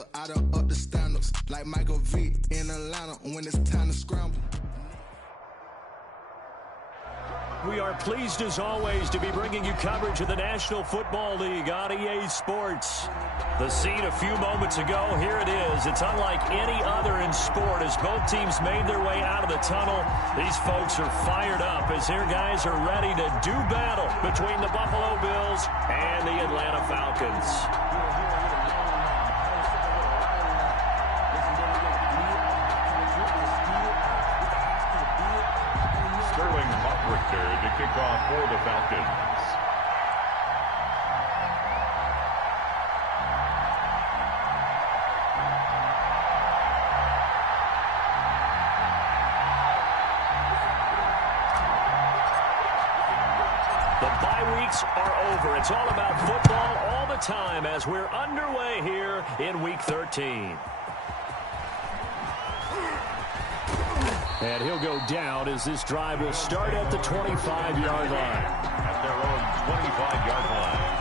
After I done up the standards, like Michael V in Atlanta when it's time to scramble. We are pleased, as always, to be bringing you coverage of the National Football League on EA Sports. The scene a few moments ago, here it is. It's unlike any other in sport as both teams made their way out of the tunnel. These folks are fired up as their guys are ready to do battle between the Buffalo Bills and the Atlanta Falcons. To kick off for the Falcons. The bye weeks are over. It's all about football all the time as we're underway here in Week 13. And he'll go down as this drive will start at the 25-yard line. At their own 25-yard line.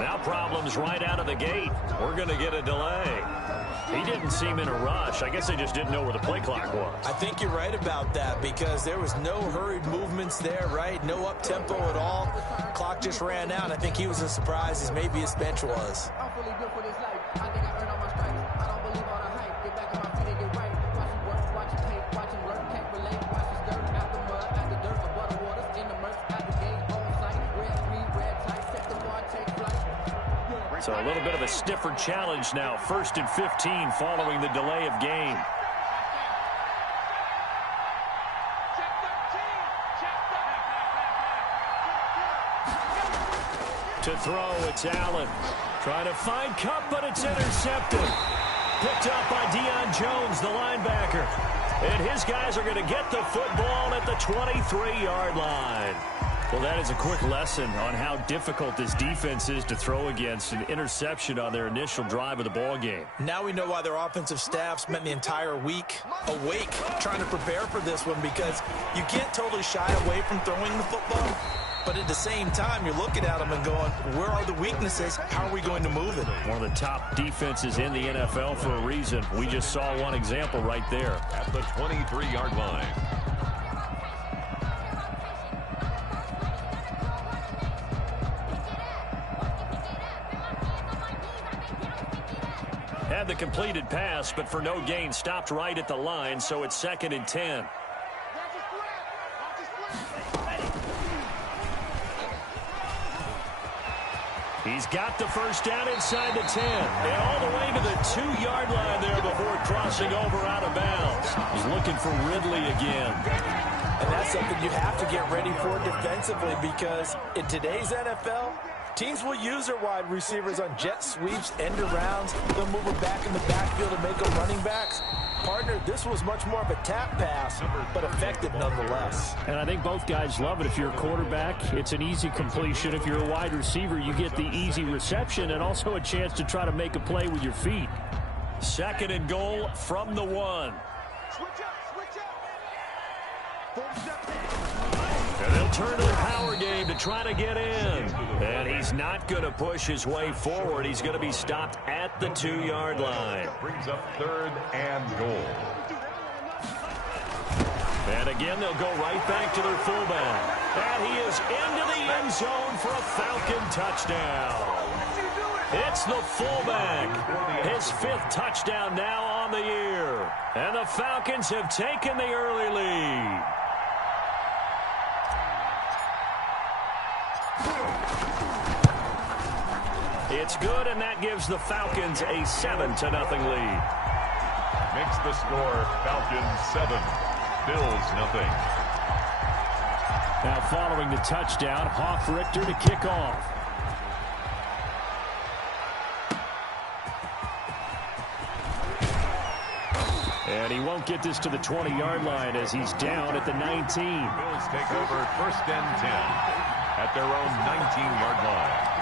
Now problems right out of the gate. We're going to get a delay. He didn't seem in a rush. I guess they just didn't know where the play clock was. I think you're right about that because there was no hurried movements there, right? No up-tempo at all. Clock just ran out. I think he was as surprised as maybe his bench was. So a little bit of a stiffer challenge now. 1st and 15 following the delay of game. To throw, it's Allen. Trying to find Cup, but it's intercepted. Picked up by Bgdean Jones, the linebacker. And his guys are going to get the football at the 23-yard line. Well, that is a quick lesson on how difficult this defense is to throw against. An interception on their initial drive of the ball game. Now we know why their offensive staff spent the entire week awake trying to prepare for this one, because you can't totally shy away from throwing the football. But at the same time, you're looking at them and going, where are the weaknesses? How are we going to move it? One of the top defenses in the NFL for a reason. We just saw one example right there. At the 23-yard line. Had the completed pass, but for no gain, stopped right at the line, so it's 2nd and 10. He's got the first down inside the 10. And all the way to the 2-yard line there before crossing over out of bounds. He's looking for Ridley again. And that's something you have to get ready for defensively, because in today's NFL, teams will use their wide receivers on jet sweeps, end arounds. They'll move them back in the backfield and make them running backs. Partner, this was much more of a tap pass, but effective nonetheless. And I think both guys love it. If you're a quarterback, it's an easy completion. If you're a wide receiver, you get the easy reception and also a chance to try to make a play with your feet. 2nd and goal from the 1. And they'll turn to the power game to try to get in. And he's not going to push his way forward. He's going to be stopped at the 2-yard line. Brings up 3rd and goal. And again, they'll go right back to their fullback. And he is into the end zone for a Falcon touchdown. It's the fullback. His 5th touchdown now on the year. And the Falcons have taken the early lead. It's good, and that gives the Falcons a 7-0 lead. Makes the score Falcons 7, Bills 0. Now following the touchdown, Richter to kick off. And he won't get this to the 20-yard line as he's down at the 19. Bills take over 1st and 10 at their own 19-yard line.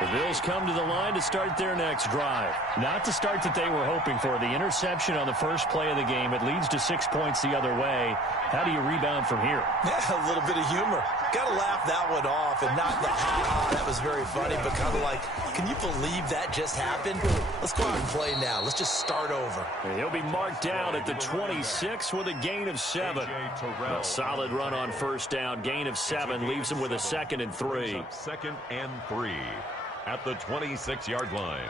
The Bills come to the line to start their next drive. Not the start that they were hoping for. The interception on the first play of the game. It leads to 6 points the other way. How do you rebound from here? Yeah, a little bit of humor. Got to laugh that one off, and not the that was very funny, but kind of like, can you believe that just happened? Let's go out and play now. Let's just start over. And he'll be marked down at the 26 with a gain of 7. A solid run on first down. Gain of 7 leaves him with a 2nd and 3. 2nd and 3 at the 26-yard line.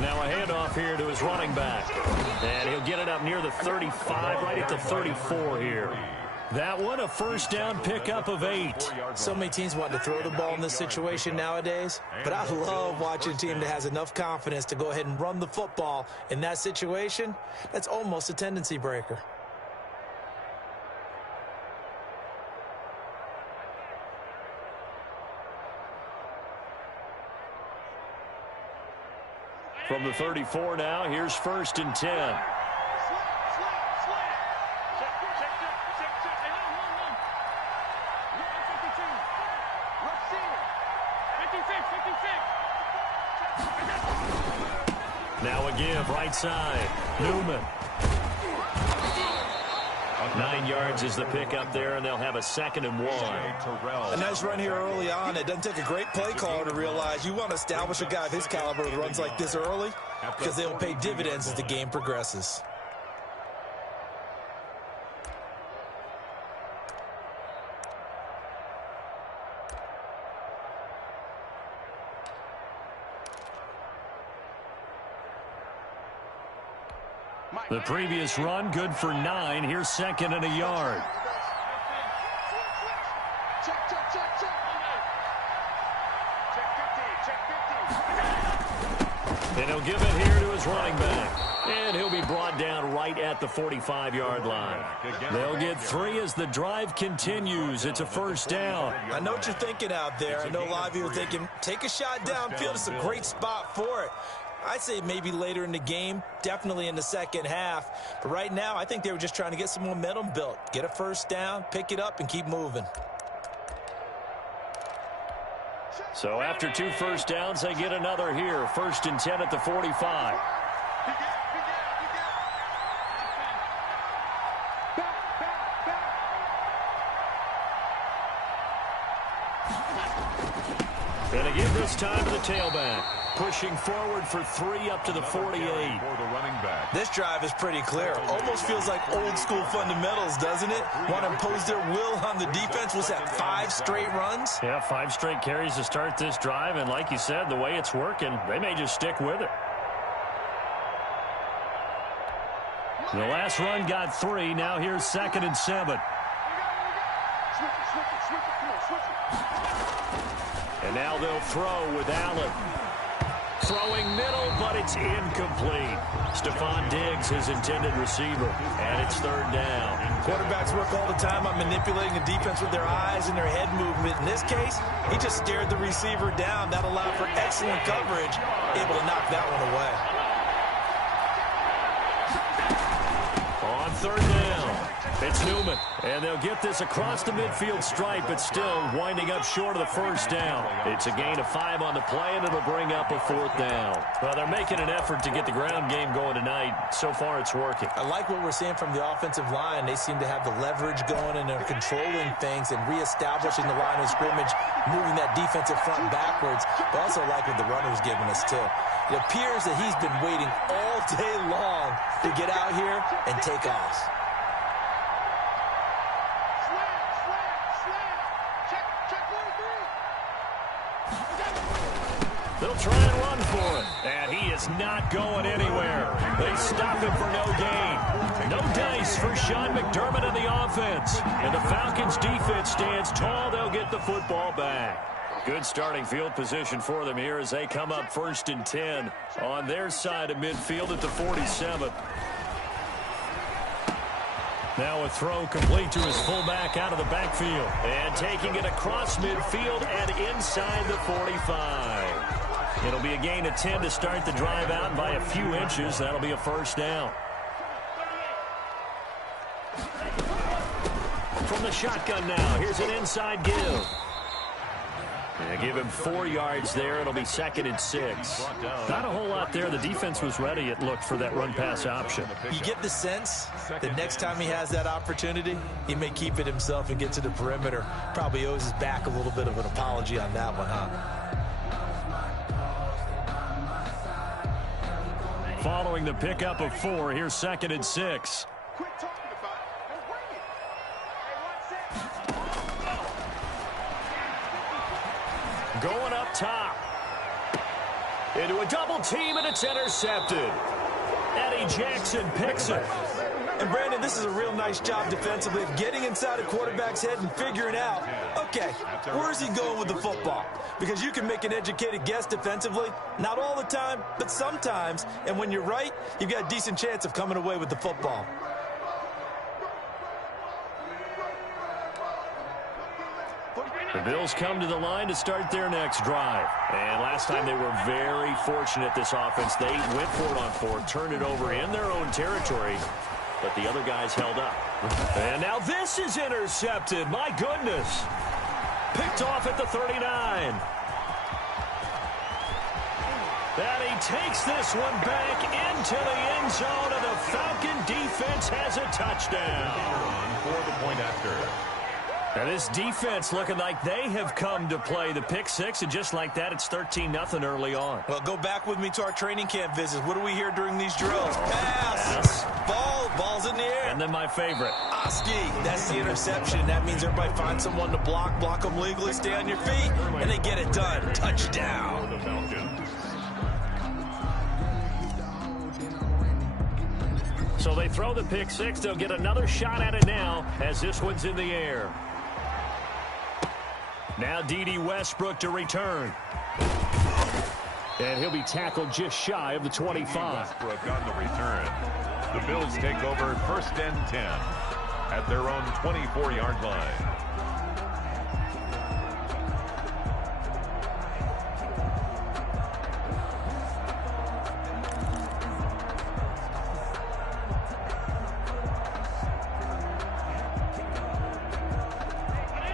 Now a handoff here to his running back. And he'll get it up near the 35, right at the 34 here. That one, a first down pickup of 8. So many teams want to throw the ball in this situation nowadays, but I love watching a team that has enough confidence to go ahead and run the football in that situation. That's almost a tendency breaker. From the 34 now, here's 1st and 10. Now a give, right side. Newman. 9 yards is the pickup there, and they'll have a 2nd and 1. A nice run here early on. It doesn't take a great play caller to realize you want to establish a guy of his caliber with runs like this early, because they'll pay dividends as the game progresses. The previous run, good for 9. Here's 2nd and a yard. And he'll give it here to his running back. And he'll be brought down right at the 45-yard line. They'll get 3 as the drive continues. It's a first down. I know what you're thinking out there. I know a lot of you are thinking, take a shot downfield. It's a great spot for it. I'd say maybe later in the game, definitely in the second half. But right now, I think they were just trying to get some momentum built. Get a first down, pick it up, and keep moving. So after 2 first downs, they get another here. 1st and 10 at the 45. And again this time to the tailback. Pushing forward for 3 up to the 48. This drive is pretty clear. Almost feels like old school fundamentals, doesn't it? Want to impose their will on the defense. Was that 5 straight runs? Yeah, 5 straight carries to start this drive. And like you said, the way it's working, they may just stick with it. The last run got 3. Now here's 2nd and 7. And now they'll throw with Allen. Throwing middle, but it's incomplete. Stephon Diggs, his intended receiver, and it's 3rd down. Quarterbacks work all the time on manipulating the defense with their eyes and their head movement. In this case, he just stared the receiver down. That allowed for excellent coverage, able to knock that one away. On 3rd down, it's Newman. And they'll get this across the midfield stripe, but still winding up short of the first down. It's a gain of 5 on the play, and it'll bring up a 4th down. Well, they're making an effort to get the ground game going tonight. So far, it's working. I like what we're seeing from the offensive line. They seem to have the leverage going, and they're controlling things and reestablishing the line of scrimmage, moving that defensive front backwards. But also like what the runner's giving us, too. It appears that he's been waiting all day long to get out here and take off. They'll try and run for it. And he is not going anywhere. They stop him for no gain. No dice for Sean McDermott and the offense. And the Falcons' defense stands tall. They'll get the football back. Good starting field position for them here as they come up 1st and 10 on their side of midfield at the 47. Now a throw complete to his fullback out of the backfield. And taking it across midfield and inside the 45. It'll be a gain of 10 to start the drive out, and by a few inches, that'll be a first down. From the shotgun now, here's an inside give. And give him 4 yards there. It'll be 2nd and 6. Not a whole lot there. The defense was ready, it looked, for that run-pass option. You get the sense that next time he has that opportunity, he may keep it himself and get to the perimeter. Probably owes his back a little bit of an apology on that one, huh? Following the pickup of 4, here's 2nd and 6. Going up top. Into a double team, and it's intercepted. Eddie Jackson picks it. And Brandon, this is a real nice job defensively of getting inside a quarterback's head and figuring out, okay, where's he going with the football? Because you can make an educated guess defensively, not all the time, but sometimes. And when you're right, you've got a decent chance of coming away with the football. The Bills come to the line to start their next drive. And last time they were very fortunate, this offense. They went for it on 4, turned it over in their own territory, but the other guys held up. And now this is intercepted. My goodness. Picked off at the 39. And he takes this one back into the end zone, and the Falcon defense has a touchdown. For the point after. And this defense looking like they have come to play. The pick 6, and just like that, it's 13-0 early on. Well, go back with me to our training camp visits. What do we hear during these drills? Pass. Ball's in the air. And then my favorite. Oski, that's the interception. That means everybody finds someone to block them legally, stay on your feet, and they get it done. Touchdown. For the Falcons. So they throw the pick 6. They'll get another shot at it now as this one's in the air. Now D.D. Westbrook to return. And he'll be tackled just shy of the 25. Westbrook on the return. The Bills take over 1st and 10 at their own 24-yard line.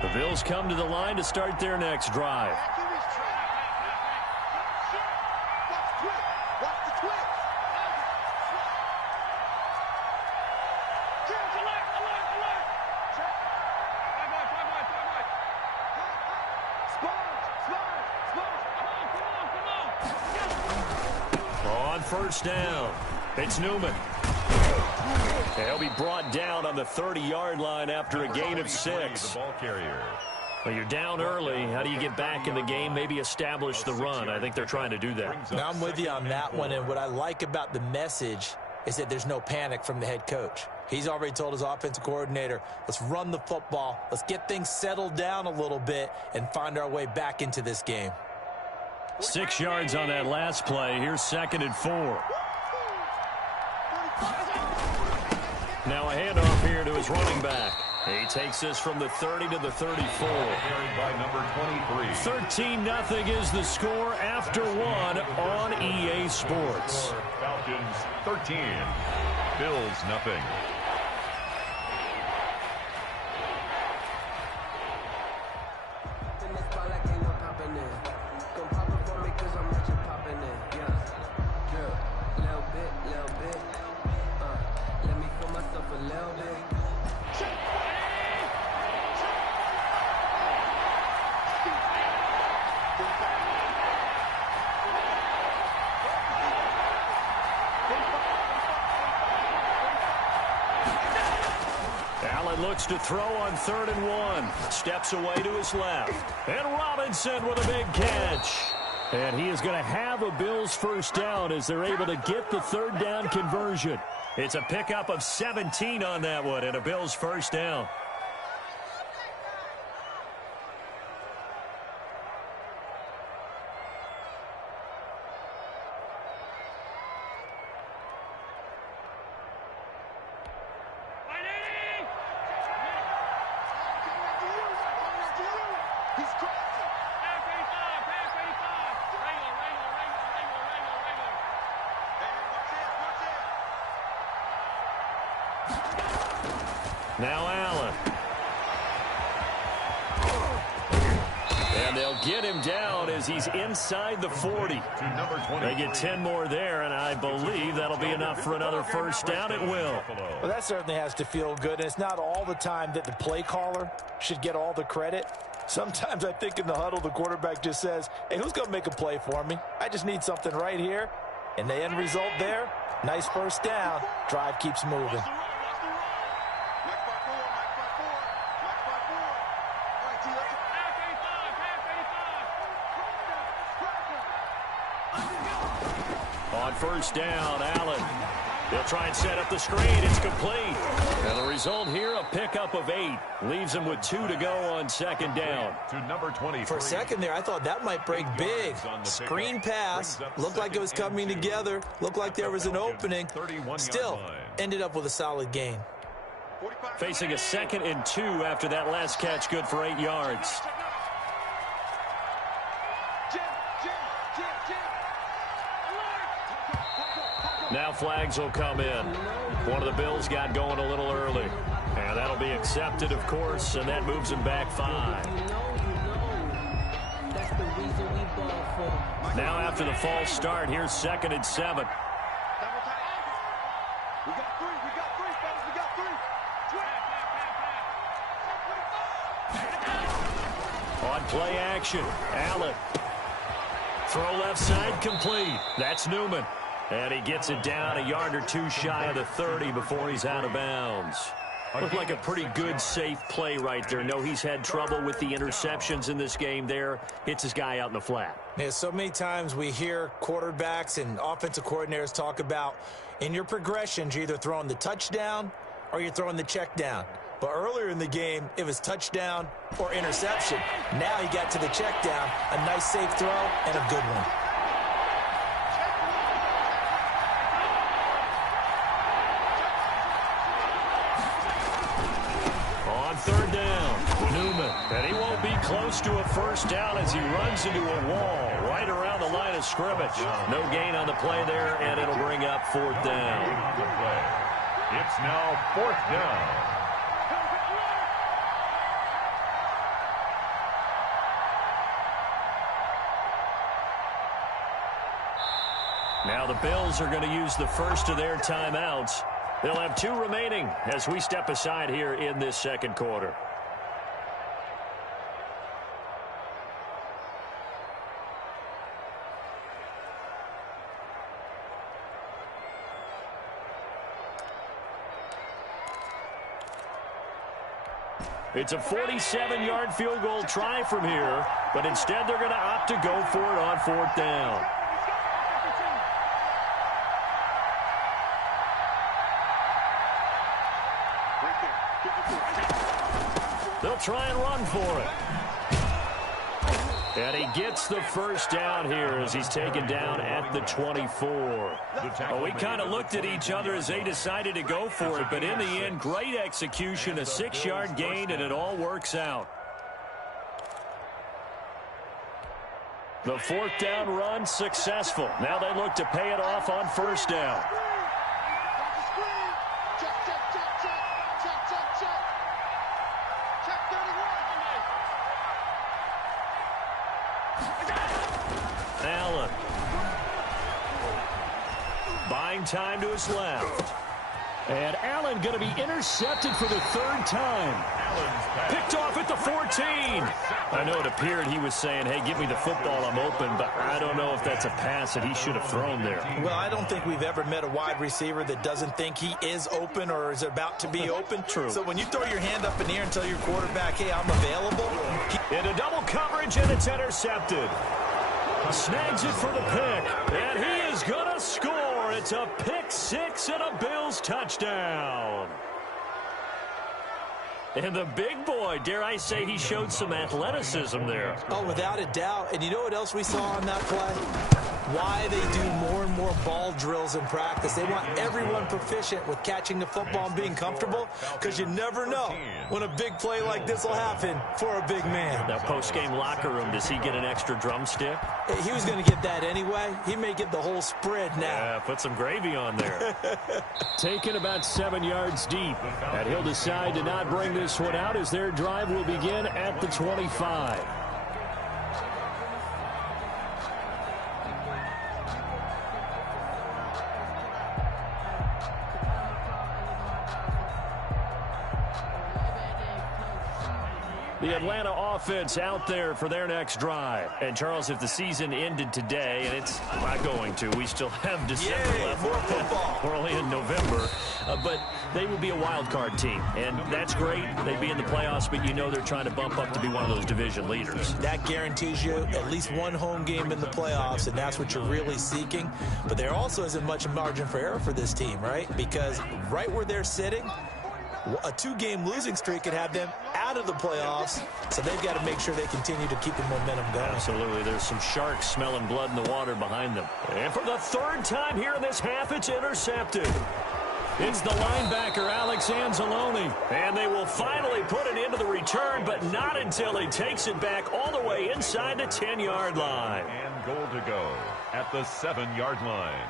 The Bills come to the line to start their next drive. On 1st down, it's Newman. He'll be brought down on the 30-yard line after a gain of 6. The ball carrier. Well, you're down early. How do you get back in the game, maybe establish the run? I think they're trying to do that. Now, I'm with you on that one, and what I like about the message is that there's no panic from the head coach. He's already told his offensive coordinator, let's run the football, let's get things settled down a little bit and find our way back into this game. 6 yards on that last play. Here's 2nd and 4. Now a handoff here to his running back. He takes this from the 30 to the 34. Carried by number 23. 13-0 is the score after 1 on EA Sports. Falcons 13. Bills nothing. Allen looks to throw on 3rd and 1. Steps away to his left. And Robinson with a big catch. And he is going to have a Bills first down as they're able to get the 3rd down conversion. It's a pickup of 17 on that one and a Bills first down. Now Allen. And they'll get him down as he's inside the 40. They get 10 more there, and I believe that'll be enough for another first down. It will. Well, that certainly has to feel good. And it's not all the time that the play caller should get all the credit. Sometimes I think in the huddle, the quarterback just says, hey, who's going to make a play for me? I just need something right here. And the end result there, nice first down. Drive keeps moving. On first down, Allen. They'll try and set up the screen. It's complete. And the result here, a pickup of 8. Leaves them with 2 to go on 2nd down. To number 23. For a second there, I thought that might break big. Screen pass. Looked like it was coming together. Looked like there was an opening. Still, ended up with a solid gain. Facing a 2nd and 2 after that last catch, good for 8 yards. Now flags will come in. One of the Bills got going a little early. And that'll be accepted, of course, and that moves him back 5. Now after the false start, here's 2nd and 7. On play action, Allen. Throw left side complete. That's Newman. And he gets it down a yard or 2 shy of the 30 before he's out of bounds. Looked like a pretty good, safe play right there. No, he's had trouble with the interceptions in this game there. Hits his guy out in the flat. Yeah, so many times we hear quarterbacks and offensive coordinators talk about in your progressions, you're either throwing the touchdown or you're throwing the check down. But earlier in the game, it was touchdown or interception. Now he got to the check down, a nice safe throw and a good one. On 3rd down, Newman. And he won't be close to a first down as he runs into a wall right around the line of scrimmage. No gain on the play there, and it'll bring up 4th down. It's now 4th down. Now the Bills are going to use the first of their timeouts. They'll have 2 remaining as we step aside here in this 2nd quarter. It's a 47-yard field goal try from here, but instead they're going to opt to go for it on 4th down. They'll try and run for it. And he gets the first down here as he's taken down at the 24. Well, we kind of looked at each other as they decided to go for it, but in the end, great execution, a 6-yard gain, and it all works out. The 4th down run successful. Now they look to pay it off on first down. Allen. Buying time to his left. And Allen going to be intercepted for the third time. Picked off at the 14. I know it appeared he was saying, hey, give me the football, I'm open, but I don't know if that's a pass that he should have thrown there. Well, I don't think we've ever met a wide receiver that doesn't think he is open or is about to be open. True. So when you throw your hand up in the air and tell your quarterback, hey, I'm available. Into double coverage, and it's intercepted. Snags it for the pick, and he is going to score. It's a pick six and a Bills touchdown. And the big boy, dare I say, he showed some athleticism there. Oh, without a doubt. And you know what else we saw on that play? Why they do more and more ball drills in practice. They want everyone proficient with catching the football and being comfortable, because you never know when a big play like this will happen for a big man. That post-game locker room, does he get an extra drumstick? He was going to get that anyway. He may get the whole spread now. Yeah, put some gravy on there. Taken about 7 yards deep. And he'll decide to not bring this one out as their drive will begin at the 25. The Atlanta offense out there for their next drive. And, Charles, if the season ended today, and it's not going to, we still have December left. More football. We're only in November. But they would be a wild card team. And that's great. They'd be in the playoffs, but you know they're trying to bump up to be one of those division leaders. That guarantees you at least one home game in the playoffs, and that's what you're really seeking. But there also isn't much margin for error for this team, right? Because right where they're sitting, a two-game losing streak could have them out of the playoffs, so they've got to make sure they continue to keep the momentum going. Absolutely. There's some sharks smelling blood in the water behind them. And for the third time here in this half, it's intercepted. It's the linebacker, Alex Anzalone. And they will finally put it into the return, but not until he takes it back all the way inside the 10-yard line. And goal to go at the 7-yard line.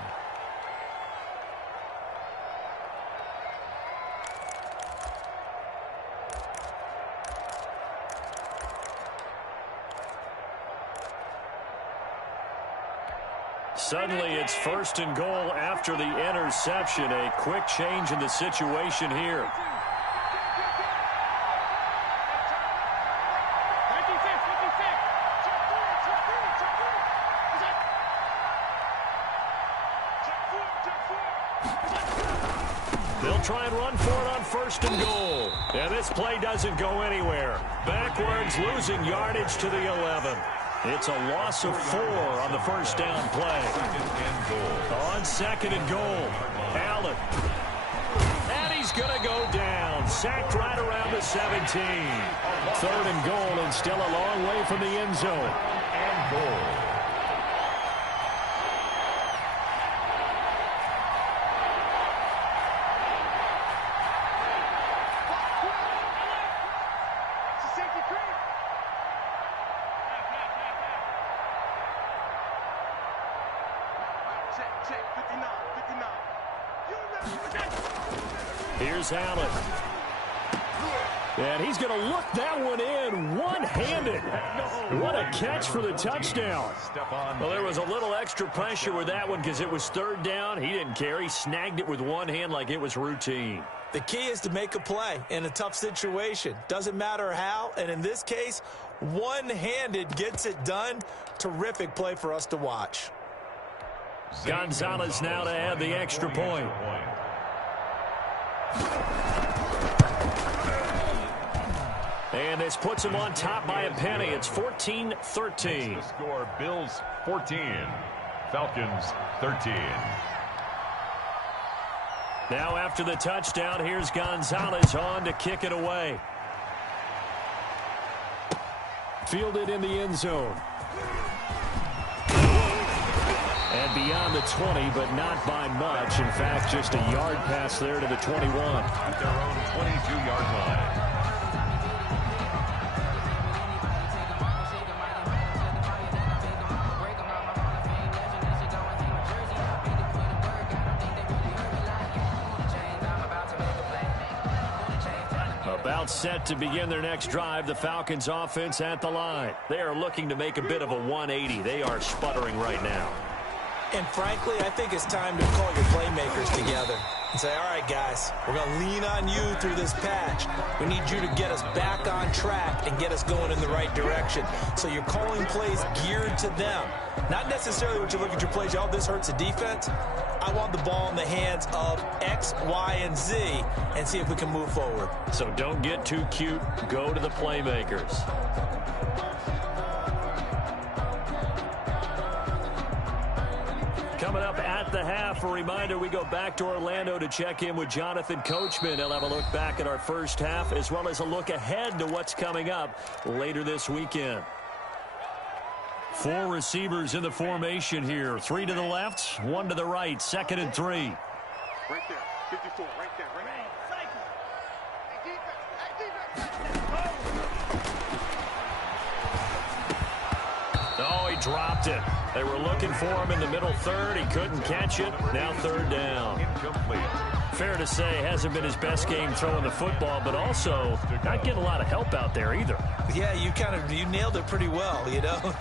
Suddenly, it's first and goal after the interception. A quick change in the situation here. They'll try and run for it on first and goal. And this play doesn't go anywhere. Backwards, losing yardage to the 11. It's a loss of 4 on the first down play. On second and goal, Allen. And he's going to go down. Sacked right around the 17. Third and goal, and still a long way from the end zone. And goal. Here's Allen. And he's going to look that one in one-handed. What a catch for the touchdown. Well, there was a little extra pressure with that one because it was third down. He didn't care. He snagged it with one hand like it was routine. The key is to make a play in a tough situation. Doesn't matter how, and in this case, one-handed gets it done. Terrific play for us to watch. Gonzalez now to add the extra point. And this puts him on top by a penny. It's 14-13. The score, Bills 14, Falcons 13. Now after the touchdown, here's Gonzalez on to kick it away. Fielded in the end zone. And beyond the 20, but not by much. In fact, just a yard pass there to the 21. At their own 22-yard line. About set to begin their next drive, the Falcons offense at the line. They are looking to make a bit of a 180. They are sputtering right now. And frankly, I think it's time to call your playmakers together. and say, all right, guys, we're going to lean on you through this patch. We need you to get us back on track and get us going in the right direction. So you're calling plays geared to them. Not necessarily what you look at your plays, oh, this hurts the defense. I want the ball in the hands of X, Y, and Z and see if we can move forward. So don't get too cute. Go to the playmakers. Coming up at the half, a reminder, we go back to Orlando to check in with Jonathan Coachman. He'll have a look back at our first half as well as a look ahead to what's coming up later this weekend. 4 receivers in the formation here. 3 to the left, 1 to the right. 2nd and 3. Right there, 54, right there, right there. Oh, he dropped it. They were looking for him in the middle third. He couldn't catch it. Now 3rd down. Incomplete. Fair to say, hasn't been his best game throwing the football, but also not getting a lot of help out there either. Yeah, you nailed it pretty well, you know.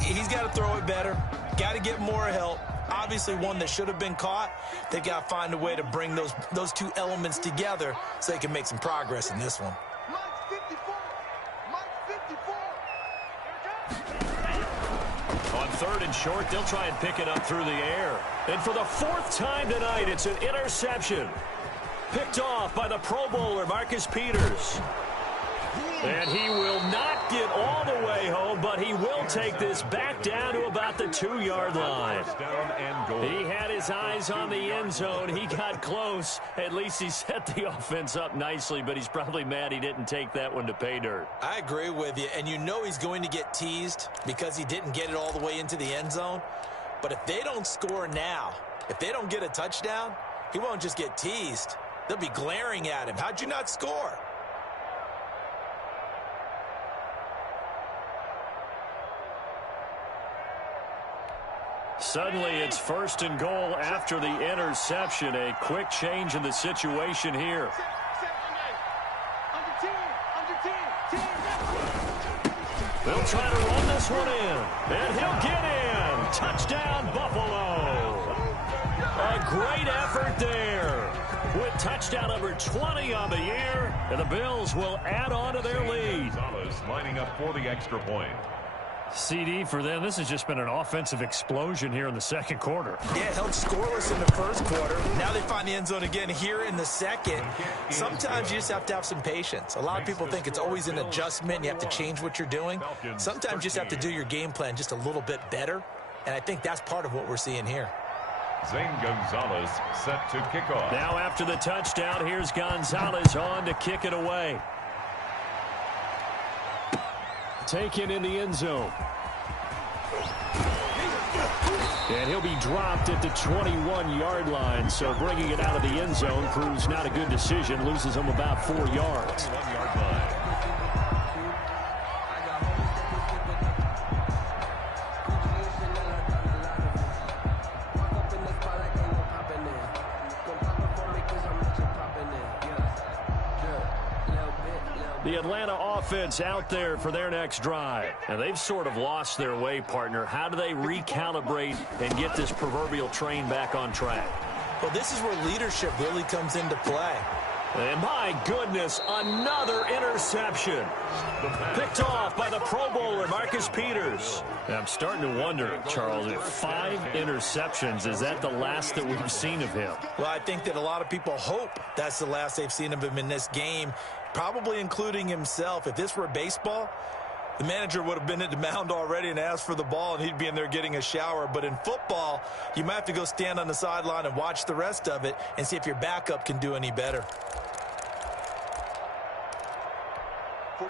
He's got to throw it better. Got to get more help. Obviously one that should have been caught. They've got to find a way to bring those two elements together so they can make some progress in this one. On 3rd and short, they'll try and pick it up through the air. And for the 4th time tonight, it's an interception. Picked off by the Pro Bowler, Marcus Peters. And he will not get all the way home, but he will take this back down to about the 2-yard line. Down and goal. He had his eyes on the end zone. He got close. At least he set the offense up nicely, but he's probably mad he didn't take that one to pay dirt. I agree with you, and you know he's going to get teased because he didn't get it all the way into the end zone. But if they don't score now, if they don't get a touchdown, he won't just get teased. They'll be glaring at him. How'd you not score? Suddenly, it's 1st and goal after the interception. A quick change in the situation here. They'll try to run this one in, and he'll get in. Touchdown, Buffalo. A great effort there with touchdown number 20 on the year, and the Bills will add on to their lead. Gonzalez lining up for the extra point. CD for them, this has just been an offensive explosion here in the 2nd quarter. Yeah, held scoreless in the 1st quarter. Now they find the end zone again here in the 2nd. Sometimes you just have to have some patience. A lot of people think it's always an adjustment. You have to change what you're doing. Sometimes you just have to do your game plan just a little bit better. And I think that's part of what we're seeing here. Zane Gonzalez set to kick off. Now after the touchdown, here's Gonzalez on to kick it away. Taken in the end zone. And he'll be dropped at the 21-yard line. So bringing it out of the end zone proves not a good decision. Loses him about 4 yards. 1-yard line. The Atlanta offense out there for their next drive. And they've sort of lost their way, partner. How do they recalibrate and get this proverbial train back on track? Well, this is where leadership really comes into play. And my goodness, another interception. Picked off by the Pro Bowler, Marcus Peters. And I'm starting to wonder, Charles, if 5 interceptions, is that the last that we've seen of him? Well, I think that a lot of people hope that's the last they've seen of him in this game, probably including himself. If this were baseball, the manager would have been at the mound already and asked for the ball, and he'd be in there getting a shower. But in football, you might have to go stand on the sideline and watch the rest of it and see if your backup can do any better.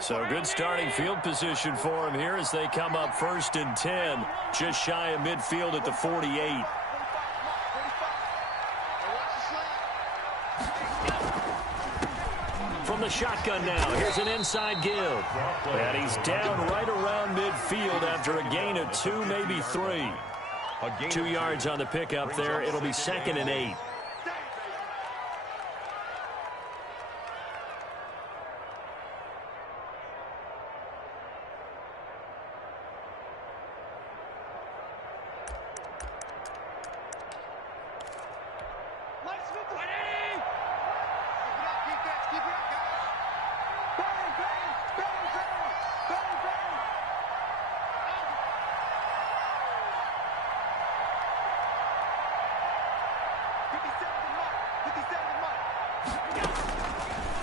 So good starting field position for him here as they come up 1st and 10, just shy of midfield at the 48. From the shotgun now, here's an inside give. And he's down right around midfield after a gain of 2, maybe 3. 2 yards on the pickup there. It'll be 2nd and 8.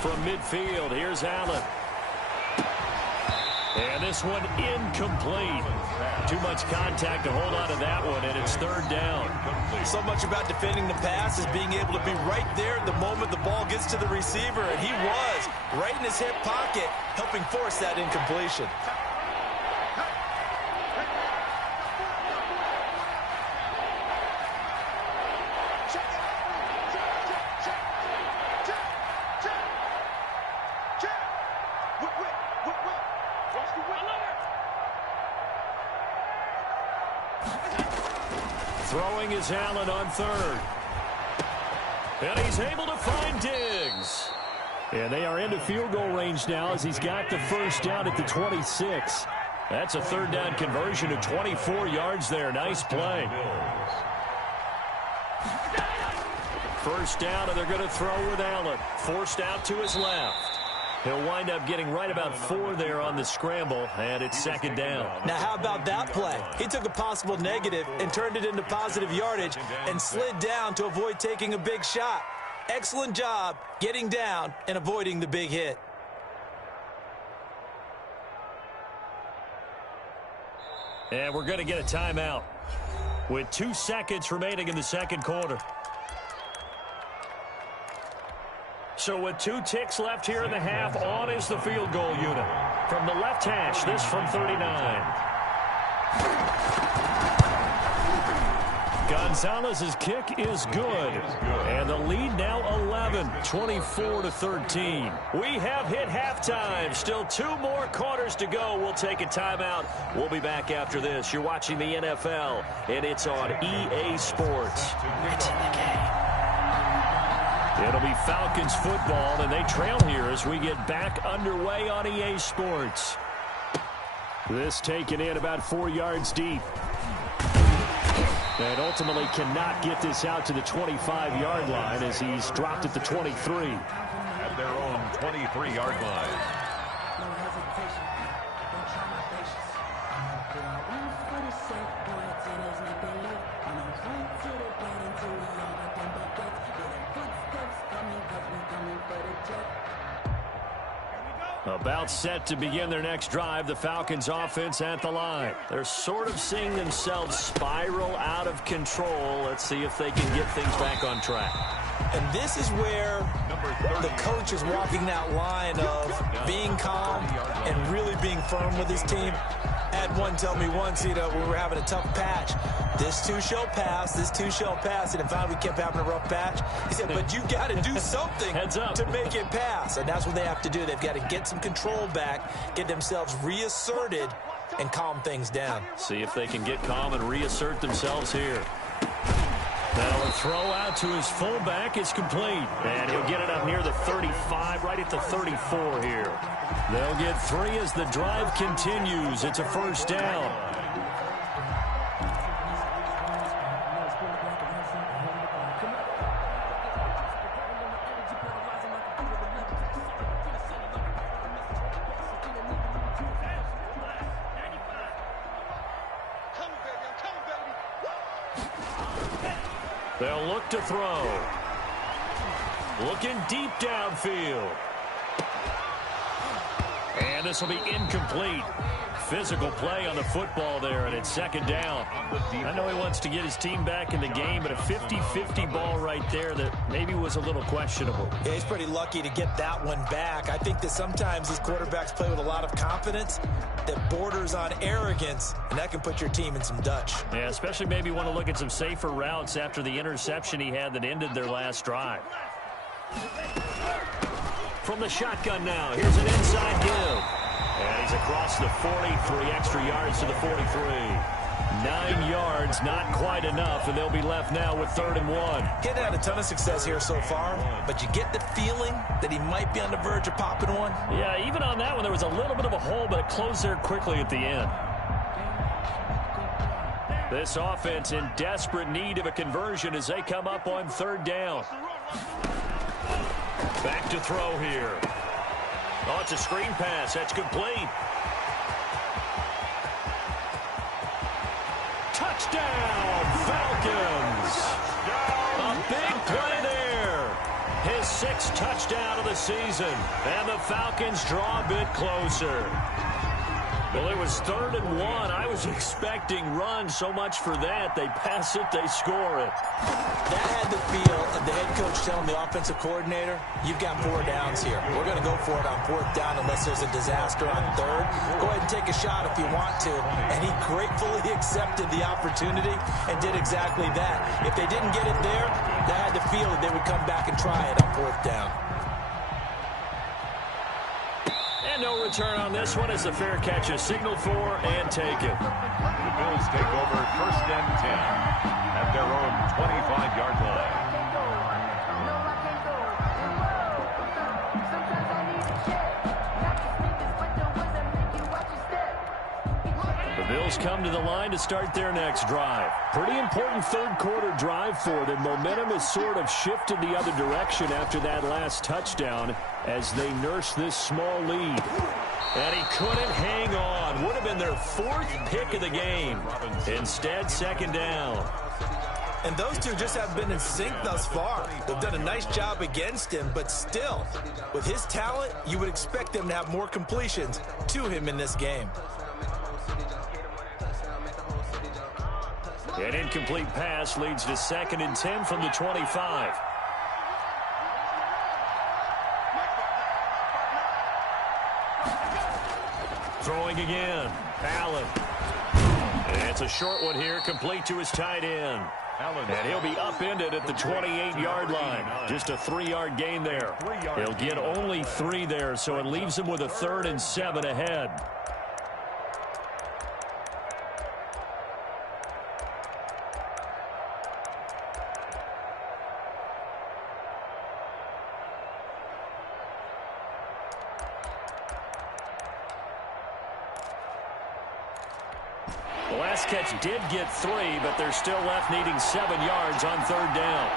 from midfield. Here's Allen. And this one incomplete. Too much contact to hold on to that one, and it's third down. So much about defending the pass is being able to be right there at the moment the ball gets to the receiver, and he was right in his hip pocket, helping force that incompletion. Throwing is Allen on third. And he's able to find Diggs. And they are into field goal range now as he's got the first down at the 26. That's a third down conversion to 24 yards there. Nice play. First down, and they're going to throw with Allen. Forced out to his left. He'll wind up getting right about 4 there on the scramble, and it's second down. Now, how about that play? He took a possible negative and turned it into positive yardage and slid down to avoid taking a big shot. Excellent job getting down and avoiding the big hit. And we're going to get a timeout with 2 seconds remaining in the second quarter. So with 2 ticks left here in the half, on is the field goal unit. From the left hash, this from 39. Gonzalez's kick is good. And the lead now 11, 24-13. We have hit halftime. Still 2 more quarters to go. We'll take a timeout. We'll be back after this. You're watching the NFL, and it's on EA Sports. It's in the game. It'll be Falcons football, and they trail here as we get back underway on EA Sports. This taken in about 4 yards deep. And ultimately cannot get this out to the 25-yard line as he's dropped at the 23. At their own 23-yard line. About set to begin their next drive, the Falcons offense at the line. They're sort of seeing themselves spiral out of control. Let's see if they can get things back on track. And this is where the coach is walking that line of being calm and really being firm with his team. I had one tell me once, we were having a tough patch. This too shall pass, this too shall pass. And finally we kept having a rough patch. He said, but you got to do something to make it pass. And that's what they have to do. They've got to get some control back, get themselves reasserted, and calm things down. See if they can get calm and reassert themselves here. Now a throw out to his fullback is complete. And he'll get it up near the 35, right at the 34 here. They'll get 3 as the drive continues. It's a first down. They'll look to throw. Looking deep downfield. And this will be incomplete. Physical play on the football there, and it's second down. I know he wants to get his team back in the game, but a 50-50 ball right there that maybe was a little questionable. Yeah, he's pretty lucky to get that one back. I think that sometimes these quarterbacks play with a lot of confidence that borders on arrogance, and that can put your team in some Dutch. Yeah, especially maybe want to look at some safer routes after the interception he had that ended their last drive. From the shotgun now, here's an inside give. And he's across the 40, 3 extra yards to the 43. 9 yards, not quite enough, and they'll be left now with 3rd and 1. He hadn't had a ton of success here so far, but you get the feeling that he might be on the verge of popping one. Yeah, even on that one, there was a little bit of a hole, but it closed there quickly at the end. This offense in desperate need of a conversion as they come up on 3rd down. Back to throw here. Oh, it's a screen pass. That's complete. Touchdown, Falcons. A big play there. His 6th touchdown of the season. And the Falcons draw a bit closer. Well, it was 3rd and 1. I was expecting runs, so much for that. They pass it, they score it. That had the feel of the head coach telling the offensive coordinator, you've got 4 downs here. We're going to go for it on 4th down unless there's a disaster on 3rd. Go ahead and take a shot if you want to. And he gratefully accepted the opportunity and did exactly that. If they didn't get it there, they had the feel that they would come back and try it on 4th down. And no return on this one as the fair catch is signaled for and taken. The Bills take over 1st and 10 at their own 25-yard line. The Bills come to the line to start their next drive. Pretty important 3rd quarter drive for them. Momentum has sort of shifted the other direction after that last touchdown as they nurse this small lead. And he couldn't hang on. Would have been their 4th pick of the game. Instead, 2nd down. And those two just have been in sync thus far. They've done a nice job against him, but still, with his talent, you would expect them to have more completions to him in this game. An incomplete pass leads to 2nd and 10 from the 25. Throwing again. Allen. And it's a short one here, complete to his tight end. And he'll be upended at the 28-yard line. Just a 3-yard gain there. He'll get only 3 there, so it leaves him with a 3rd and 7 ahead. The last catch did get 3, but they're still left needing 7 yards on 3rd down.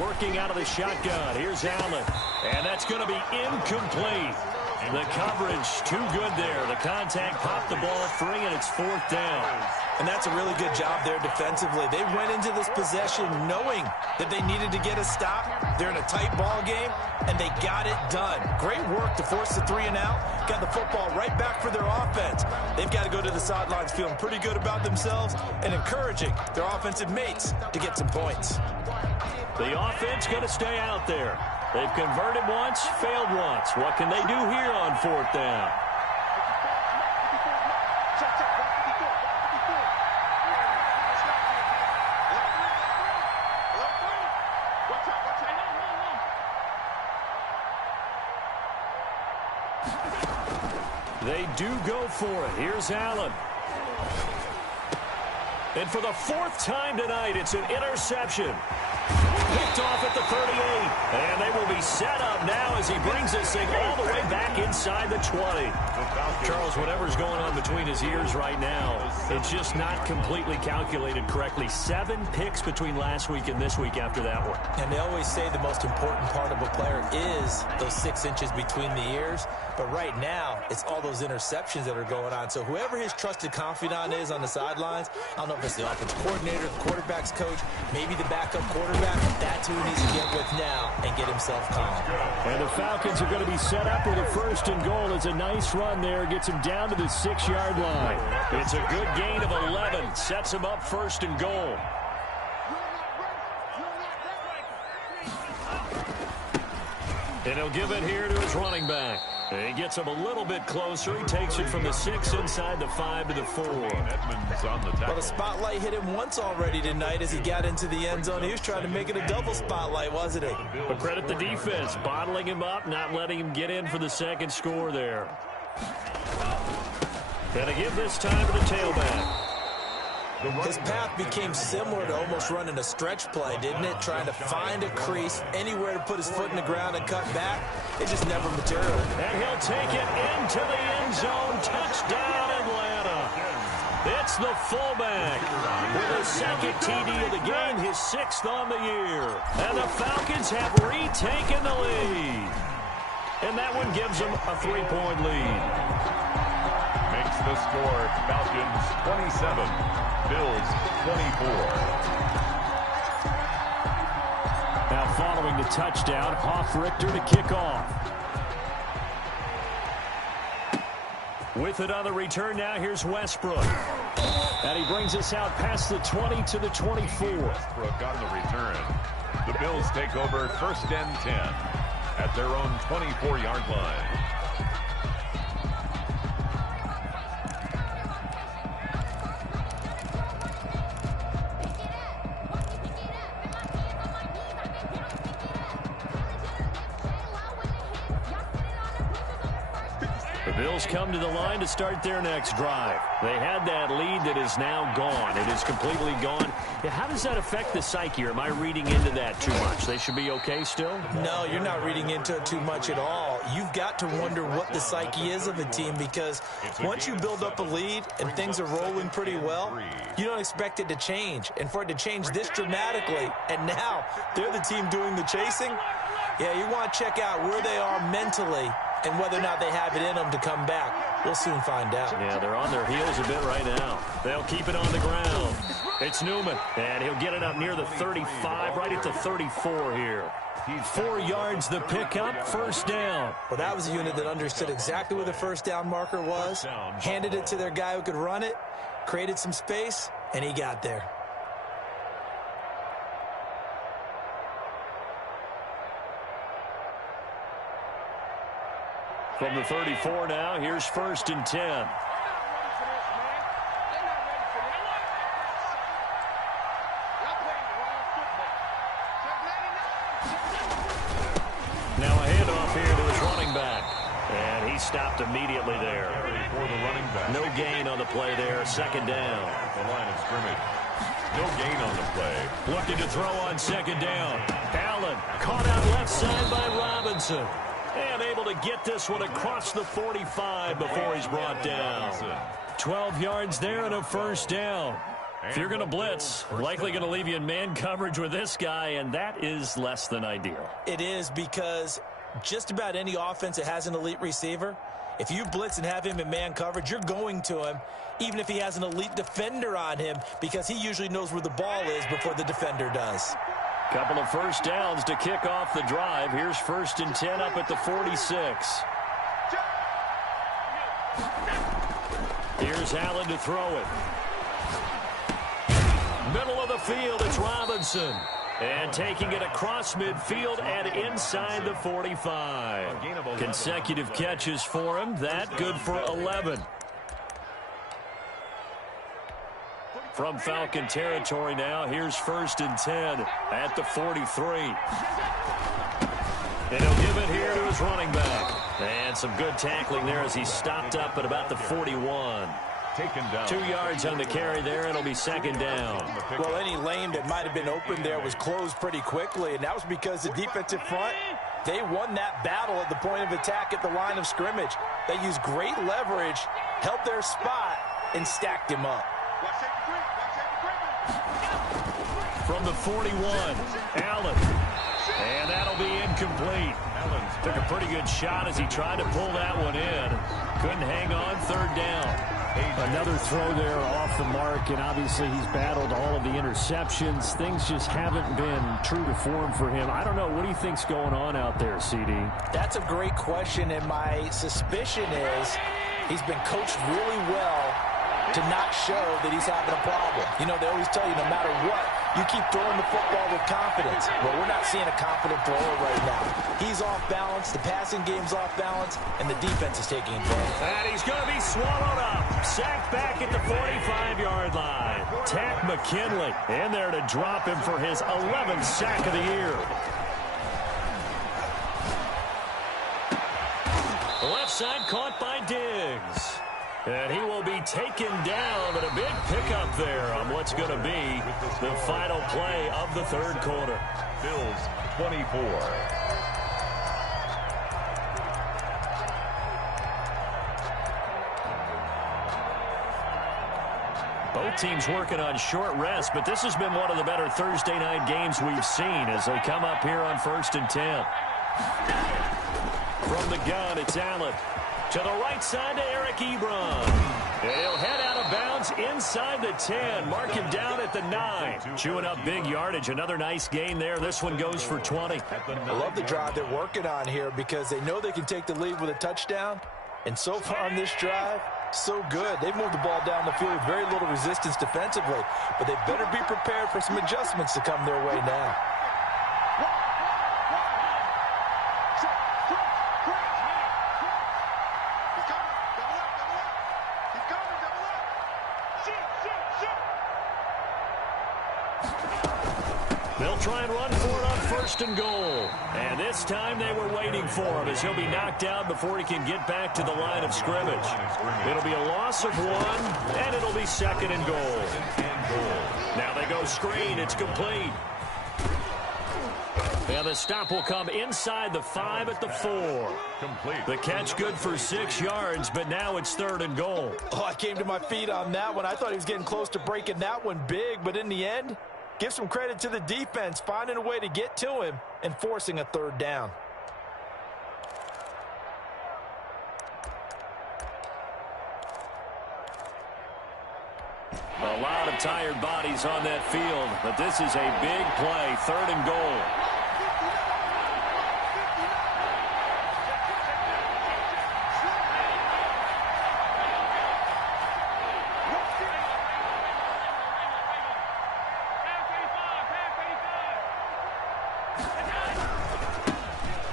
Working out of the shotgun. Here's Allen. And that's going to be incomplete. The coverage too good there. The contact popped the ball free, and it's 4th down. And that's a really good job there defensively. They went into this possession knowing that they needed to get a stop. They're in a tight ball game, and they got it done. Great work to force the 3 and out. Got the football right back for their offense. They've got to go to the sidelines feeling pretty good about themselves and encouraging their offensive mates to get some points. The offense going to stay out there. They've converted once, failed once. What can they do here on 4th down? They do go for it. Here's Allen. And for the 4th time tonight, it's an interception. Picked off at the 38. And they will be set up now as he brings this thing all the way back inside the 20. Charles, whatever's going on between his ears right now, it's just not completely calculated correctly. 7 picks between last week and this week after that one. And they always say the most important part of a player is those 6 inches between the ears. But right now, it's all those interceptions that are going on. So whoever his trusted confidant is on the sidelines, I don't know if it's the offense coordinator, the quarterback's coach, maybe the backup quarterback, that's who he needs to get with now and get himself calm. And the Falcons are going to be set up with a 1st and goal. It's a nice run there. Gets him down to the 6-yard line. It's a good gain of 11. Sets him up 1st and goal. And he'll give it here to his running back. He gets him a little bit closer. He takes it from the 6 inside the 5 to the 4. Edmonds on the tackle. Well, the spotlight hit him once already tonight as he got into the end zone. He was trying to make it a double spotlight, wasn't he? But credit the defense, bottling him up, not letting him get in for the 2nd score there. And to give this time to the tailback. His path became similar to almost running a stretch play, didn't it? Trying to find a crease, anywhere to put his foot in the ground and cut back. It just never materialized. And he'll take it into the end zone. Touchdown, Atlanta. It's the fullback with his 2nd TD of the game, his 6th on the year. And the Falcons have retaken the lead. And that one gives them a 3-point lead. Makes the score Falcons 27, Bills 24. Now following the touchdown, Hoff-Richter to kick off. With it on the return now, here's Westbrook. And he brings us out past the 20 to the 24. Westbrook on the return. The Bills take over 1st and 10 at their own 24-yard line. The Bills come to the line to start their next drive. They had that lead that is now gone. It is completely gone. How does that affect the psyche? Or am I reading into that too much? They should be okay still? No, you're not reading into it too much at all. You've got to wonder what the psyche is of the team, because once you build up a lead and things are rolling pretty well, you don't expect it to change. And for it to change this dramatically, and now they're the team doing the chasing, yeah, you want to check out where they are mentally and whether or not they have it in them to come back. We'll soon find out. Yeah, they're on their heels a bit right now. They'll keep it on the ground. It's Newman, and he'll get it up near the 35, right at the 34 here. 4 yards the pickup, 1st down. Well, that was a unit that understood exactly where the 1st down marker was, handed it to their guy who could run it, created some space, and he got there. From the 34 now, here's 1st and 10. Now a handoff here to his running back. And he stopped immediately there. For the running back. No gain on the play there, 2nd down. The line of scrimmage. No gain on the play. Looking to throw on 2nd down. Allen caught out left side by Robinson. And able to get this one across the 45 before he's brought down. 12 yards there and a 1st down. If you're going to blitz, likely going to leave you in man coverage with this guy, and that is less than ideal. It is, because just about any offense that has an elite receiver, if you blitz and have him in man coverage, you're going to him, even if he has an elite defender on him, because he usually knows where the ball is before the defender does. Couple of 1st downs to kick off the drive. Here's 1st and 10 up at the 46. Here's Allen to throw it. Middle of the field, it's Robinson. And taking it across midfield and inside the 45. Consecutive catches for him. That good for 11. From Falcon territory now, here's 1st and 10 at the 43. And he'll give it here to his running back. And some good tackling there as he stopped up at about the 41. Taken down. 2 yards on the carry there, and it'll be 2nd down. Well, any lane that might have been open there was closed pretty quickly, and that was because the defensive front, they won that battle at the point of attack at the line of scrimmage. They used great leverage, held their spot, and stacked him up. From the 41, Allen. And that'll be incomplete. Allen took a pretty good shot as he tried to pull that one in. Couldn't hang on, 3rd down. Another throw there off the mark, and obviously he's battled all of the interceptions. Things just haven't been true to form for him. I don't know. What do you think's going on out there, CD? That's a great question, and my suspicion is he's been coached really well to not show that he's having a problem. You know, they always tell you no matter what, you keep throwing the football with confidence. Well, we're not seeing a confident thrower right now. He's off balance, the passing game's off balance, and the defense is taking advantage. And he's going to be swallowed up. Sacked back at the 45-yard line. Tack McKinley in there to drop him for his 11th sack of the year. The left side caught by Diggs. And he will be taken down, but a big pickup there on what's going to be the final play of the 3rd quarter. Bills 24. Both teams working on short rest, but this has been one of the better Thursday night games we've seen as they come up here on 1st and 10. From the gun, it's Allen. To the right side to Eric Ebron. And he'll head out of bounds inside the 10. Mark him down at the 9. Chewing up big yardage. Another nice gain there. This one goes for 20. I love the drive they're working on here because they know they can take the lead with a touchdown. And so far on this drive, so good. They've moved the ball down the field with very little resistance defensively. But they better be prepared for some adjustments to come their way now. They'll try and run for it on 1st and goal. And this time they were waiting for him as he'll be knocked out before he can get back to the line of scrimmage. It'll be a loss of 1, and it'll be 2nd and goal. Now they go screen. It's complete. And the stop will come inside the 5 at the 4. Complete. The catch good for 6 yards, but now it's 3rd and goal. Oh, I came to my feet on that one. I thought he was getting close to breaking that one big, but in the end, give some credit to the defense, finding a way to get to him and forcing a 3rd down. A lot of tired bodies on that field, but this is a big play, 3rd and goal.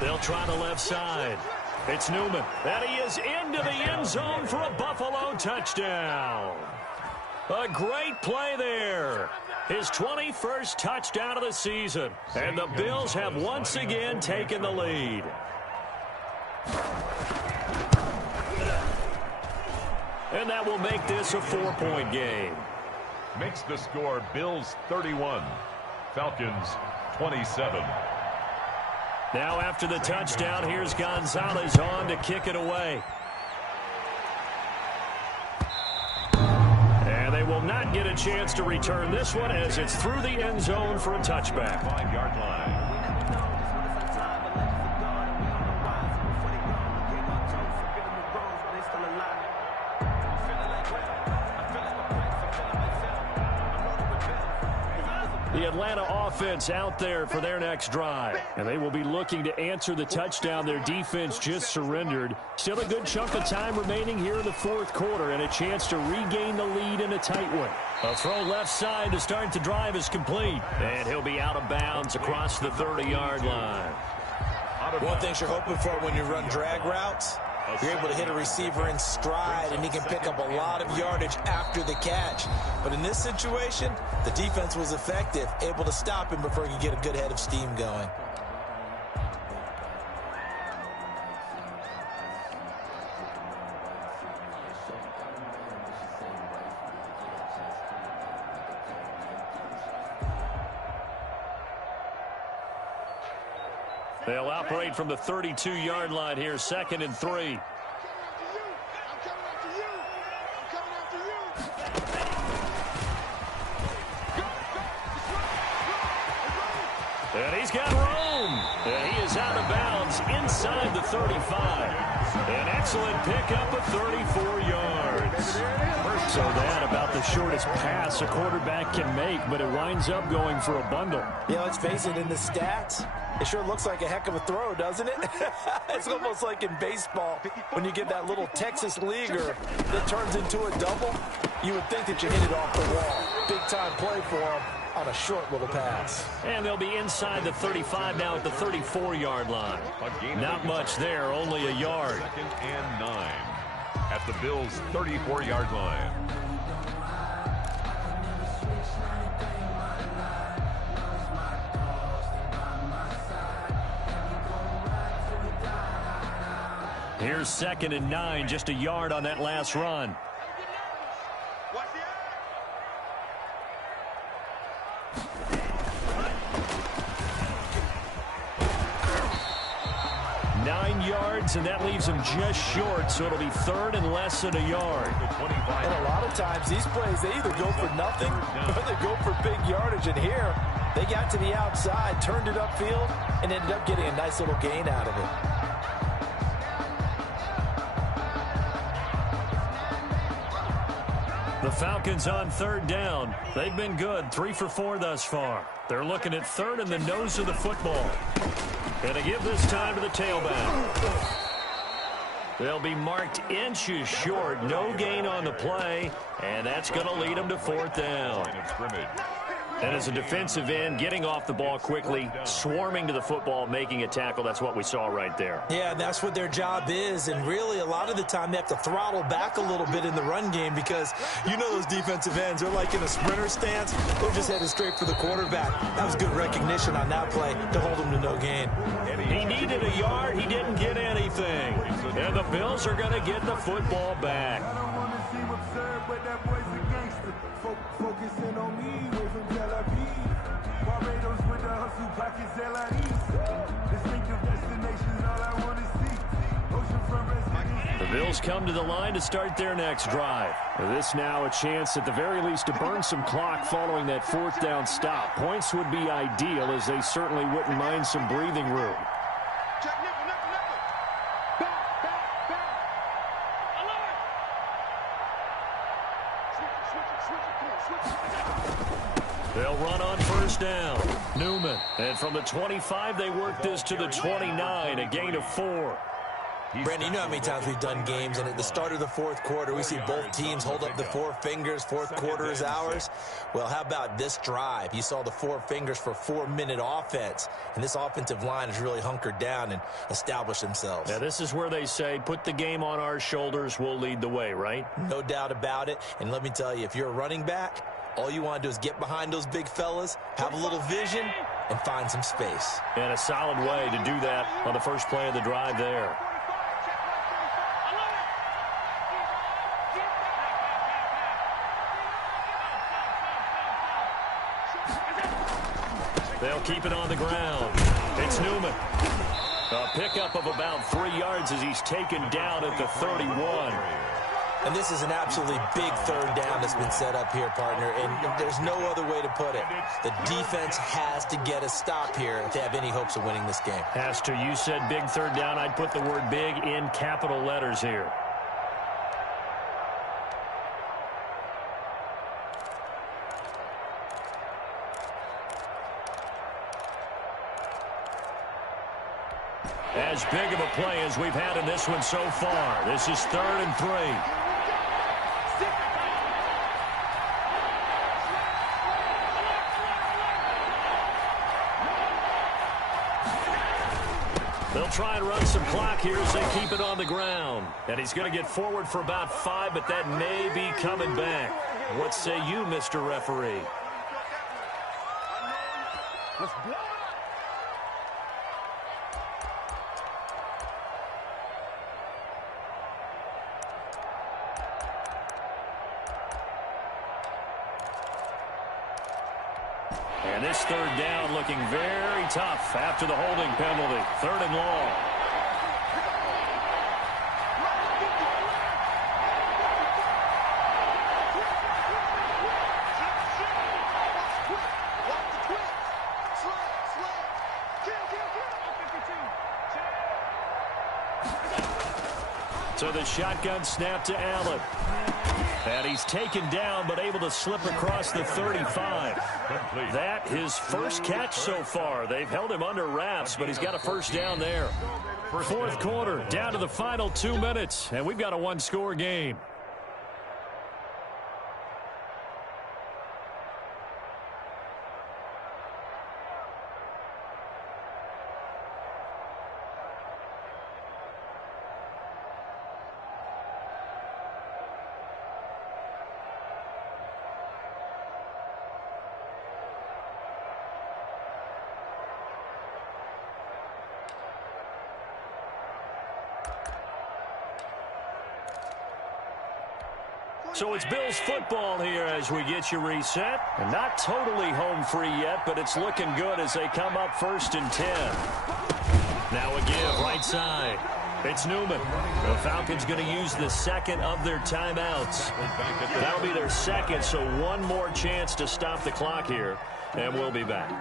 They'll try the left side. It's Newman. And he is into the end zone for a Buffalo touchdown. A great play there. His 21st touchdown of the season. And the Bills have once again taken the lead. And that will make this a 4-point game. Makes the score Bills 31, Falcons 27. Now after the touchdown, here's Gonzalez on to kick it away. And they will not get a chance to return this one as it's through the end zone for a touchback. 5-yard line. The Atlanta offense out there for their next drive. And they will be looking to answer the touchdown their defense just surrendered. Still a good chunk of time remaining here in the 4th quarter and a chance to regain the lead in a tight one. A throw left side to start the drive is complete. And he'll be out of bounds across the 30-yard line. One thing you're hoping for when you run drag routes, you're able to hit a receiver in stride, and he can pick up a lot of yardage after the catch. But in this situation, the defense was effective, able to stop him before he could get a good head of steam going. They'll operate from the 32-yard line here, 2nd and 3. And he's got room. And he is out of bounds inside the 35. An excellent pickup of 34 yards. So that about the shortest pass a quarterback can make, but it winds up going for a bundle. Yeah, let's face it, in the stats, it sure looks like a heck of a throw, doesn't it? It's almost like in baseball when you get that little Texas leaguer that turns into a double. You would think that you hit it off the wall. Big-time play for him on a short little pass. And they'll be inside the 35 now at the 34-yard line. Not much there, only a yard. 2nd and 9 at the Bills' 34-yard line. Here's 2nd and 9, just a yard on that last run. And that leaves him just short, so it'll be 3rd and less than a yard. And a lot of times, these plays, they either go for nothing or they go for big yardage. And here, they got to the outside, turned it upfield, and ended up getting a nice little gain out of it. The Falcons on third down. They've been good, 3 for 4 thus far. They're looking at third in the nose of the football. Going to give this time to the tailback. They'll be marked inches short. No gain on the play, and that's going to lead them to fourth down. And as a defensive end, getting off the ball quickly, swarming to the football, making a tackle, that's what we saw right there. Yeah, that's what their job is, and really a lot of the time they have to throttle back a little bit in the run game because you know those defensive ends, they're like in a sprinter stance. They're just headed straight for the quarterback. That was good recognition on that play to hold him to no gain. He needed a yard. He didn't get anything. And the Bills are going to get the football back. I don't want to seem absurd, but that boy's a gangster. Focusing on me, way from Tel Aviv. Barbados with the hustle, pockets LIDs. Distinctive destinations, all I want to see. Oceanfront residence. The Bills come to the line to start their next drive. This now a chance at the very least to burn some clock following that fourth down stop. Points would be ideal as they certainly wouldn't mind some breathing room. They'll run on first down. Newman. And from the 25, they work this to the 29, a gain of 4. Brandon, you know how many times we've done games, and at the start of the fourth quarter, we see both teams hold up the 4 fingers, fourth quarter is ours. Well, how about this drive? You saw the 4 fingers for 4-minute offense, and this offensive line has really hunkered down and established themselves. Yeah, this is where they say, put the game on our shoulders, we'll lead the way, right? No doubt about it, and let me tell you, if you're a running back, all you want to do is get behind those big fellas, have a little vision, and find some space. And a solid way to do that on the first play of the drive there. They'll keep it on the ground. It's Newman. A pickup of about 3 yards as he's taken down at the 31. And this is an absolutely big third down that's been set up here, partner, and there's no other way to put it. The defense has to get a stop here if they have any hopes of winning this game. Has to. You said big third down. I'd put the word big in capital letters here. As big of a play as we've had in this one so far. This is 3rd and 3. They'll try and run some clock here as they keep it on the ground. And he's going to get forward for about 5, but that may be coming back. What say you, Mr. Referee? Let's blow it up. And this third down looking very tough after the holding penalty. 3rd and long. So the shotgun snap to Allen. And he's taken down, but able to slip across the 35. That his first catch so far. They've held him under wraps, but he's got a first down there. Fourth quarter, down to the final 2 minutes, and we've got a 1-score game. So it's Bills football here as we get you reset. And not totally home free yet, but it's looking good as they come up 1st and 10. Now a give, right side. It's Newman. The Falcons going to use the second of their timeouts. That'll be their second, so one more chance to stop the clock here, and we'll be back.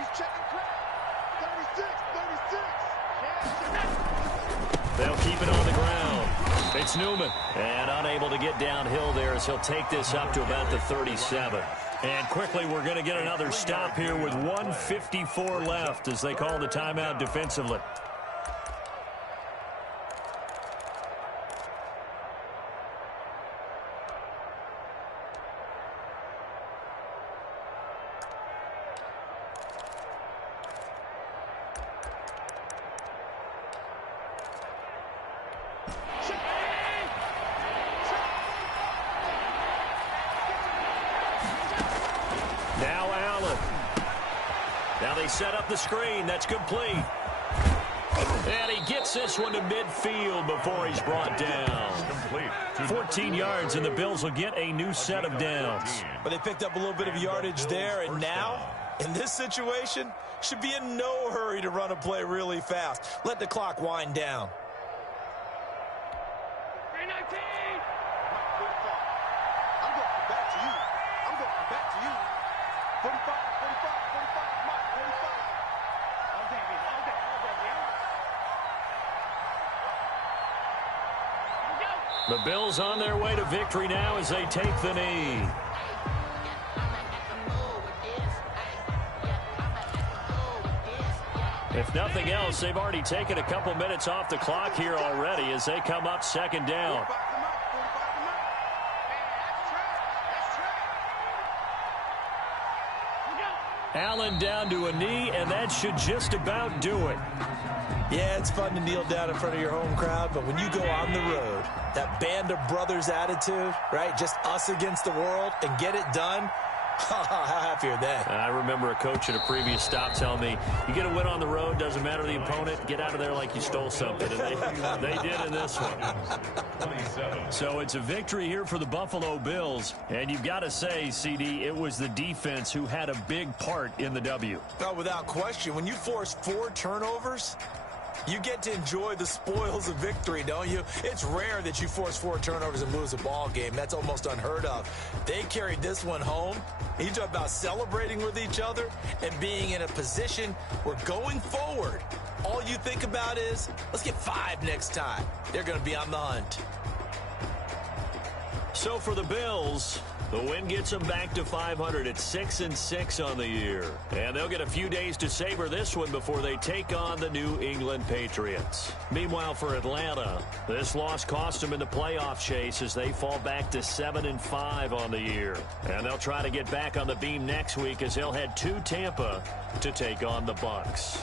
He's checking crowd. 36, 36. They'll keep it on the ground. It's Newman. And unable to get downhill there as he'll take this up to about the 37. And quickly we're going to get another stop here with 1:54 left as they call the timeout defensively. Now Allen. Now they set up the screen. That's complete. And he gets this one to midfield before he's brought down. 14 yards, and the Bills will get a new set of downs. But they picked up a little bit of yardage there, and now, in this situation, should be in no hurry to run a play really fast. Let the clock wind down. I'm going back to you. I'm going back to you. 45, 45, 45, Mike, 45. All day, baby, all day, all day, The Bills on their way to victory now as they take the knee. If nothing else, they've already taken a couple minutes off the clock here already as they come up second down. Allen down to a knee, and that should just about do it. Yeah, it's fun to kneel down in front of your home crowd, but when you go on the road, that band of brothers attitude, right, just us against the world, and get it done, how happy are they? I remember a coach at a previous stop telling me, you get a win on the road, doesn't matter the opponent, get out of there like you stole something. And they did in this one. So it's a victory here for the Buffalo Bills. And you've got to say, CD, it was the defense who had a big part in the W. Oh, without question. When you force 4 turnovers, you get to enjoy the spoils of victory, don't you? It's rare that you force 4 turnovers and lose a ball game. That's almost unheard of. They carried this one home. You talk about celebrating with each other and being in a position where going forward, all you think about is, let's get 5 next time. They're going to be on the hunt. So for the Bills, the win gets them back to 500 at 6-6 on the year. And they'll get a few days to savor this one before they take on the New England Patriots. Meanwhile, for Atlanta, this loss cost them in the playoff chase as they fall back to 7-5 on the year. And they'll try to get back on the beam next week as they'll head to Tampa to take on the Bucs.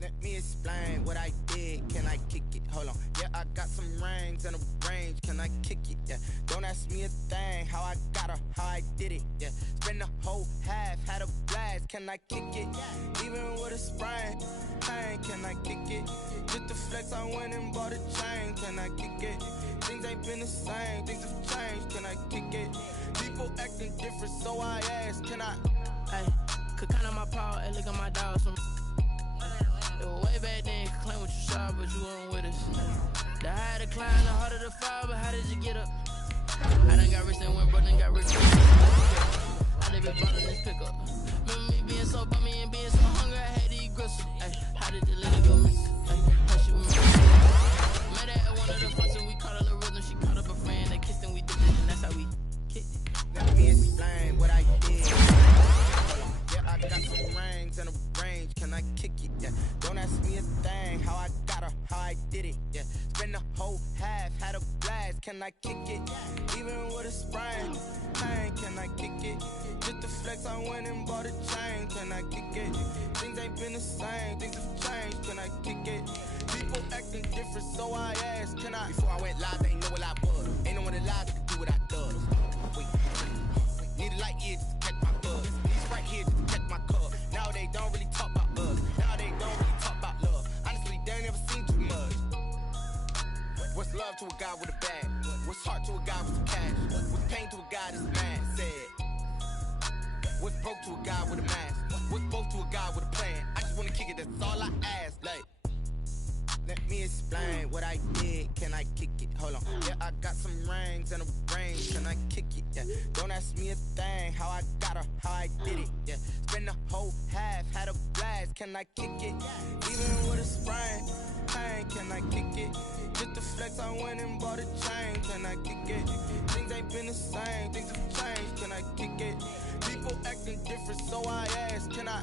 Let me explain what I did. Can I kick it? Hold on. Yeah, I got some rings and a range. Can I kick it? Yeah. Don't ask me a thing. How I got her, how I did it. Yeah. Spend the whole half, had a blast. Can I kick it? Even with a sprain. Hey, can I kick it? Just the flex, I went and bought a chain. Can I kick it? Things ain't been the same. Things have changed. Can I kick it? People acting different, so I ask. Can I? Hey, could count on my power and look at my dogs from. It was way back then, could claim what you saw, but you weren't with us. The higher the climb, the harder the fall, but how did you get up? I done got rich and went broke, done got rich. I done been brought in this pickup. Remember me being so bummy and being so hungry, I had to eat gristle. Ay, how did the lady go miss? How she was met her at one of the functions, we caught a little rhythm, she caught up a friend, they kissed and we did it, and that's how we kicked it. Let me explain what I did. Yeah, I got some rings and a range. Can I kick it? Yeah. Don't ask me a thing. How I got her, how I did it. Yeah. Spend the whole half, had a blast. Can I kick it? Even with a sprain. Hey, can I kick it? Just the flex, I went and bought a chain. Can I kick it? Things ain't been the same. Things have changed. Can I kick it? People acting different, so I asked. Can I? Before I went live, they ain't know what I was. Ain't no one alive that could do what I does. Wait. Need a light year just to catch my buzz. These right here just to catch my cub. Now they don't really talk about us. Now they don't really talk about love. Honestly, they ain't never seen too much. What's love to a guy with a bag? What's heart to a guy with some cash? What's pain to a guy that's mad? Said. What's broke to a guy with a mask? What's both to a guy with a plan? I just wanna kick it, that's all I ask. Like, let me explain what I did. Can I kick it? Hold on. Yeah, I got some rings and a range. Can I kick it? Yeah. Don't ask me a thing. How I got her, I did it, yeah. Spend the whole half, had a blast, can I kick it? Even with a sprain, pain, can I kick it? Just the flex, I went and bought a chain, can I kick it? Things ain't been the same, things have changed, can I kick it? People acting different, so I ask, can I